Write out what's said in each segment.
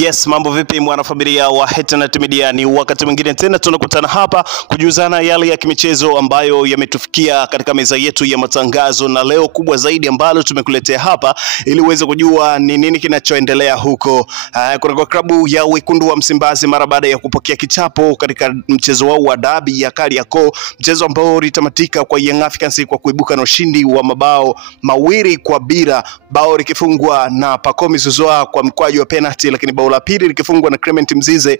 Yes, mambo vipi mwanafamilia wa Hetenet Media, ni wakati mwingine tena tunakutana hapa kujuzana yale ya kimichezo ambayo yametufikia katika meza yetu ya matangazo, na leo kubwa zaidi ambalo tumekuletea hapa ili uweze kujua ni nini kinachoendelea huko kwa klabu ya Wekundu wa Msimbazi mara baada ya kupokea kichapo katika mchezo wao wa dabi ya Kariakoo, mchezo ambao ulitamatika kwa Young Africans kwa kuibuka na ushindi wa mabao 2-0, bao likifungwa na Pacome Zouzoua kwa mkwaju wa penalty, lakini bao la pili likifungwa na Clement Mzize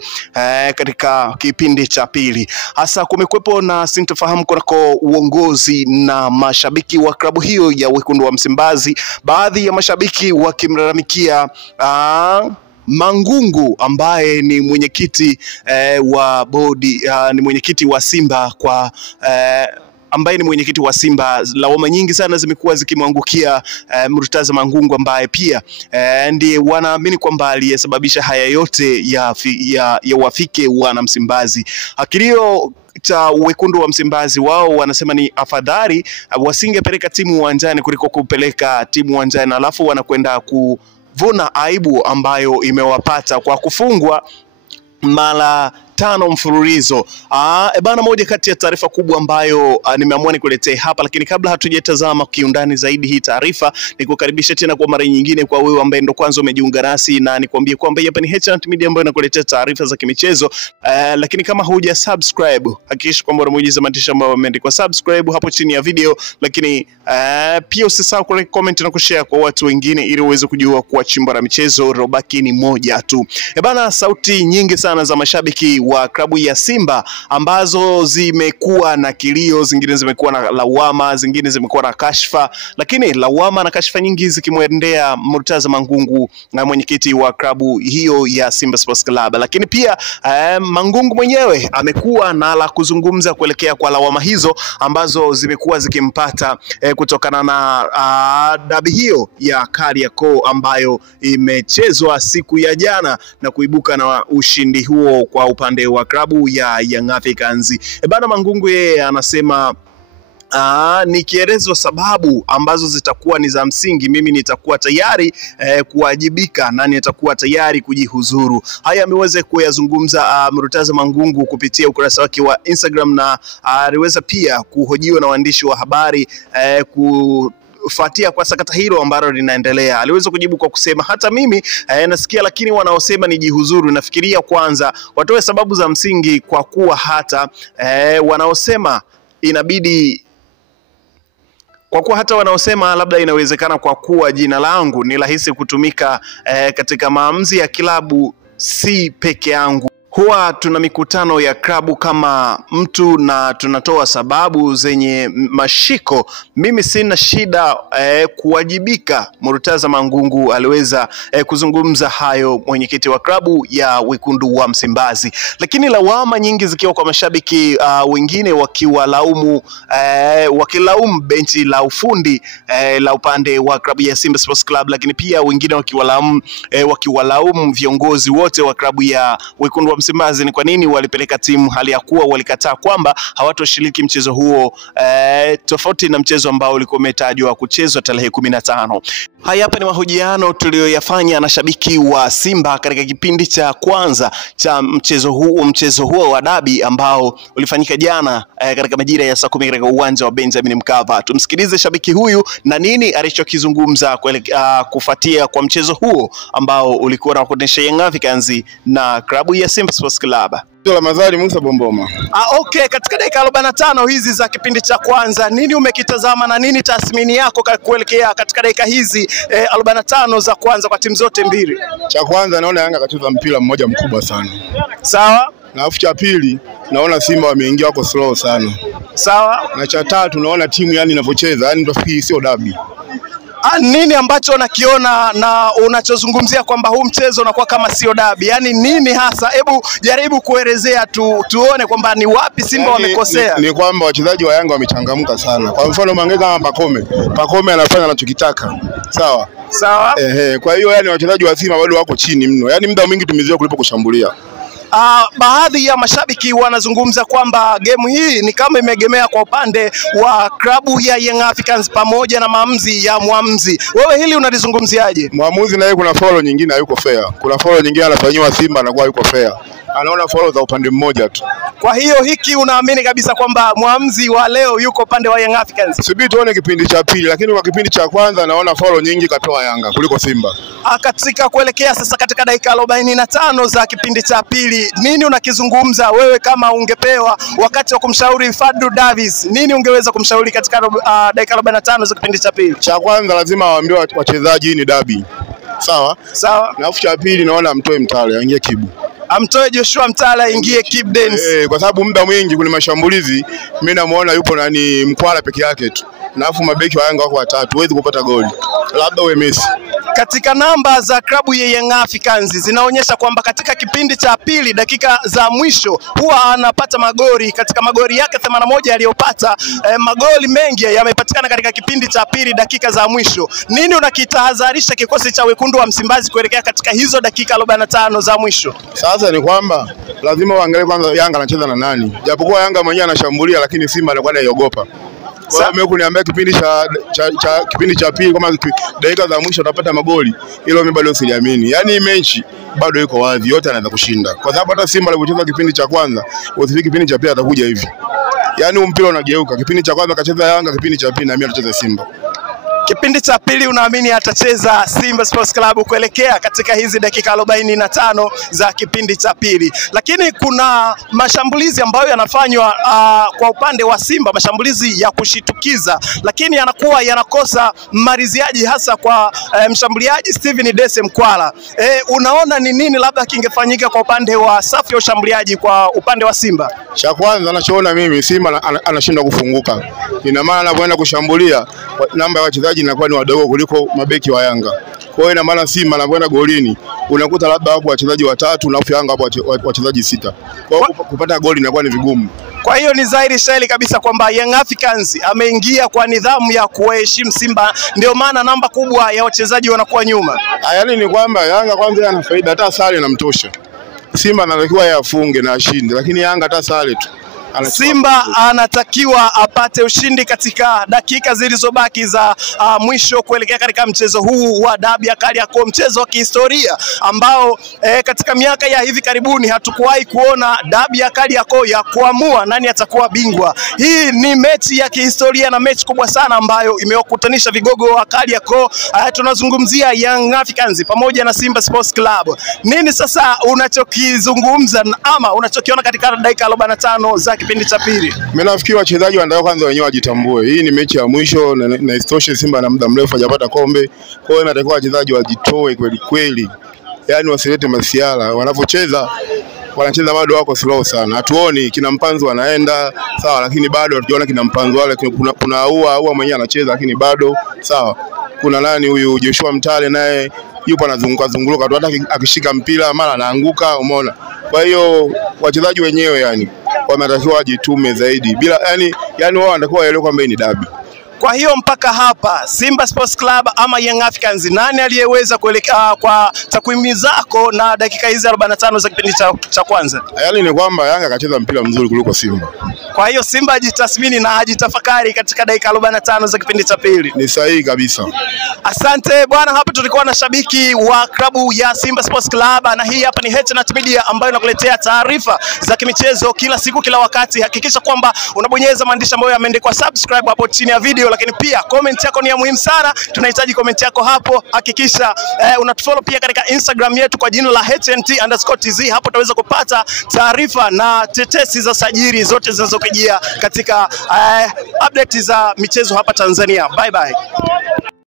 katika kipindi cha pili. Hasa kumekuwepo na sintofahamu kunako uongozi na mashabiki wa klabu hiyo ya Wekundu wa Msimbazi, baadhi ya mashabiki wakimlalamikia Mangungu ambaye ni mwenyekiti wa bodi, ni mwenyekiti wa Simba ambaye ni mwenyekiti wa Simba. Lawama nyingi sana zimekuwa zikimwangukia Murtaza Mangungu ambaye pia ndiye wanaamini kwamba aliyesababisha haya yote ya wafike wana Msimbazi. Kilio cha Wekundu wa Msimbazi, wao wanasema ni afadhali wasingepeleka timu uwanjani kuliko kupeleka timu uwanjani alafu wanakwenda kuvuna aibu ambayo imewapata kwa kufungwa mara 5 mfululizo. Bana, moja kati ya taarifa kubwa ambayo nimeamua nikuletee hapa, lakini kabla hatujatazama kiundani zaidi hii taarifa, nikukaribisha tena kwa mara nyingine kwa wewe ambaye ndo kwanza umejiunga nasi, na nikwambie kwamba hapa ni Hetenet Media ambayo inakuletea taarifa za kimichezo. Lakini kama huja subscribe, hakikisha kwamba unabonyeza maandishi ambayo yameandikwa subscribe hapo chini ya video, lakini pia usisahau ku comment na kushare kwa watu wengine ili uweze kujua kuwa chimbo la michezo robaki ni moja tu. Bana, sauti nyingi sana za mashabiki wa klabu ya Simba ambazo zimekuwa na kilio, zingine zimekuwa na lawama, zingine zimekuwa na kashfa, lakini lawama na kashfa nyingi zikimwendea Murtaza Mangungu na mwenyekiti wa klabu hiyo ya Simba Sports Club. Lakini pia Mangungu mwenyewe amekuwa na la kuzungumza kuelekea kwa lawama hizo ambazo zimekuwa zikimpata kutokana na dabi hiyo ya Kariakoo ambayo imechezwa siku ya jana na kuibuka na ushindi huo kwa upande wa klabu ya Young Africans. Bana, Mangungu yeye anasema nikielezwa sababu ambazo zitakuwa ni za msingi, mimi nitakuwa tayari kuwajibika na nitakuwa tayari kujihuzuru. Haya ameweza kuyazungumza Murtaza Mangungu kupitia ukurasa wake wa Instagram, na aliweza pia kuhojiwa na waandishi wa habari kufuatia kwa sakata hilo ambalo linaendelea. Aliweza kujibu kwa kusema, hata mimi nasikia, lakini wanaosema ni jihuzuru, nafikiria kwanza watoe sababu za msingi, kwa kuwa hata wanaosema inabidi, kwa kuwa hata wanaosema labda inawezekana kwa kuwa jina langu ni rahisi kutumika katika maamuzi ya klabu, si peke yangu. Huwa tuna mikutano ya klabu kama mtu na tunatoa sababu zenye mashiko. Mimi sina shida kuwajibika. Murtaza Mangungu aliweza kuzungumza hayo mwenyekiti wa klabu ya Wekundu wa Msimbazi, lakini lawama nyingi zikiwa kwa mashabiki wengine wakilaumu benchi la ufundi la upande wa klabu ya Simba Sports Club, lakini pia wengine wakiwalaumu viongozi wote wa klabu ya Wekundu wa Msimbazi ni kwa nini walipeleka timu hali ya kuwa walikataa kwamba hawatoshiriki mchezo huo, tofauti na mchezo ambao ulikuwa umetajwa kuchezwa tarehe 15. Haya hapa ni mahojiano tuliyoyafanya na shabiki wa Simba katika kipindi cha kwanza cha mchezo huo wa dabi ambao ulifanyika jana katika majira ya saa 10 katika uwanja wa Benjamin Mkapa. Tumsikilize shabiki huyu na nini alichokizungumza kufuatia kwa mchezo huo ambao ulikuwa unakutanisha Young Africans na klabu ya Simba Sports Club. Ramadhani Musa Bomboma. Okay, katika dakika 45 hizi za kipindi cha kwanza, nini umekitazama na nini tathmini yako kuelekea katika dakika hizi 45 za kwanza kwa timu zote mbili? Cha kwanza naona Yanga kacheza mpira mmoja mkubwa sana. Sawa. Na afu cha pili naona Simba wameingia wako slow sana. Sawa. Na cha tatu naona timu yani inavyocheza, yani ndio sio dabi. Nini ambacho unakiona na unachozungumzia kwamba huu mchezo unakuwa kama sio dabi? Yaani nini hasa? Hebu jaribu kuelezea tuone kwamba ni wapi Simba wamekosea. Ni kwamba wachezaji wa Yanga wamechangamka sana. Kwa mfano Mange kama Pacome anafanya anachokitaka. Sawa? Sawa. Kwa hiyo yani wachezaji wa Simba bado wako chini mno. Yani muda mwingi tumezoea kulipo kushambulia. baadhi ya mashabiki wanazungumza kwamba game hii ni kama imegemea kwa upande wa klabu ya Young Africans pamoja na maamuzi ya mwamuzi. Wewe hili unalizungumziaje? Mwamuzi naye kuna follow nyingine hayuko fair. Kuna follow nyingine anafanywa Simba anakuwa hayuko fair. Anaona follow za upande mmoja tu. Kwa hiyo hiki unaamini kabisa kwamba mwamuzi wa leo yuko upande wa Young Africans? Subiri tuone kipindi cha pili, lakini kwa kipindi cha kwanza naona follow nyingi katoa Yanga kuliko Simba. Katika kuelekea sasa katika dakika 45 za kipindi cha pili, nini unakizungumza wewe kama ungepewa wakati wa kumshauri Fadlu Davis? Nini ungeweza kumshauri katika dakika 45 za kipindi cha pili? Cha kwanza lazima waambie wachezaji ni dabi. Sawa? Sawa. Na cha pili naona amtoe Mtale aingie Kibu. Amtoe Joshua Mtale aingie Kibu Denis. Kwa sababu muda mwingi kuna mashambulizi mimi namuona yupo nani Mkwala peke yake tu. Na afu mabeki wa Yanga wako watatu, huwezi kupata goli. Labda uwe Messi. Katika namba za klabu ya Young Africans zinaonyesha kwamba katika kipindi cha pili dakika za mwisho huwa anapata magoli. Katika magoli yake 81 aliyopata, magoli mengi yamepatikana katika kipindi cha pili dakika za mwisho. Nini unakitahadharisha kikosi cha wekundu wa Msimbazi kuelekea katika hizo dakika 45 za mwisho? Sasa ni kwamba lazima waangalie kwanza Yanga anacheza na nani. Japokuwa Yanga mwenyewe anashambulia lakini Simba anakuwa anaiogopa. Kwa hiyo kuniambia kipindi cha pili kama dakika za mwisho utapata magoli, hilo mimi bado siliamini. Yaani mechi bado iko wazi, yote anaweza kushinda. Kwa sababu hata Simba alipocheza kipindi cha kwanza, usifiki kipindi cha pili atakuja hivi. Yaani mpira unageuka. Kipindi cha kwanza akacheza Yanga, kipindi cha pili na mimi atacheza Simba. Kipindi cha pili unaamini atacheza Simba Sports Club kuelekea katika hizi dakika 45 za kipindi cha pili. Lakini kuna mashambulizi ambayo yanafanywa kwa upande wa Simba, mashambulizi ya kushitukiza, lakini yanakuwa yanakosa maliziaji hasa kwa mshambuliaji Steven Dese Mkwala. Unaona ni nini labda kingefanyika kwa upande wa safu ya ushambuliaji kwa upande wa Simba? Cha kwanza anachoona mimi Simba anashindwa kufunguka. Ina maana anapoenda kushambulia namba ya wachezaji inakuwa ni wadogo kuliko mabeki wa Yanga. Kwa hiyo ina maana Simba anapoenda golini unakuta labda hapo wachezaji watatu na Yanga hapo wachezaji 6. Kwa hiyo kupata goli inakuwa ni vigumu. Kwa hiyo ni dhahiri shahiri kabisa kwamba Young Africans ameingia kwa nidhamu ya kuheshimu Simba, ndio maana namba kubwa ya wachezaji wanakuwa nyuma. Yaani ni kwamba Yanga kwanza ana faida, hata sare inamtosha. Simba anatakiwa yafunge na ashinde, lakini Yanga hata sare tu. Simba anatakiwa apate ushindi katika dakika zilizobaki za mwisho kuelekea katika mchezo huu wa dabi ya Kariakoo, mchezo wa kihistoria ambao katika miaka ya hivi karibuni hatukuwahi kuona dabi ya Kariakoo ya kuamua nani atakuwa bingwa. Hii ni mechi ya kihistoria na mechi kubwa sana ambayo imewakutanisha vigogo wa Kariakoo. Tunazungumzia Young Africans pamoja na Simba Sports Club. Nini sasa unachokizungumza ama unachokiona katika dakika 45 za kipindi cha pili? Mimi nafikiri wachezaji wanataka kwanza wenyewe wajitambue. Hii ni mechi ya mwisho na istoshe Simba na muda mrefu hajapata kombe. Kwa hiyo inatakiwa wachezaji wajitoe kweli kweli. Yaani wasilete masiala. Wanapocheza wanacheza bado wako slow sana. Hatuoni kina Mpanzu anaenda sawa, lakini bado hatujaona kina Mpanzu wale. Kuna Aua mwenyewe anacheza lakini bado sawa. Kuna nani huyu Joshua Mtale naye yupo anazunguka tu, hata akishika mpira mara anaanguka, umeona. Kwa hiyo wachezaji wenyewe yani wanatakiwa wajitume zaidi. Bila yani wao wanatakiwa waelewe kwamba ni dabi. Kwa hiyo mpaka hapa Simba Sports Club ama Young Africans, nani aliyeweza kuelekea kwa takwimu zako na dakika hizi 45 za kipindi cha kwanza? Yaani ni kwamba Yanga akacheza mpira mzuri kuliko Simba. Kwa hiyo Simba ajitathmini na ajitafakari katika dakika 45 za kipindi cha pili. Ni sahihi kabisa. Asante bwana, hapa tulikuwa na shabiki wa klabu ya Simba Sports Club na hii hapa ni HNT Media ambayo inakuletea taarifa za kimichezo kila siku kila wakati. Hakikisha kwamba unabonyeza maandishi ambayo yameandikwa subscribe hapo chini ya video, lakini pia comment yako ni ya muhimu sana. Tunahitaji comment yako hapo. Hakikisha unatufollow pia katika Instagram yetu kwa jina la HNT_TZ. Hapo utaweza kupata taarifa na tetesi za sajili zote zinazokujia katika update za michezo hapa Tanzania. Bye bye.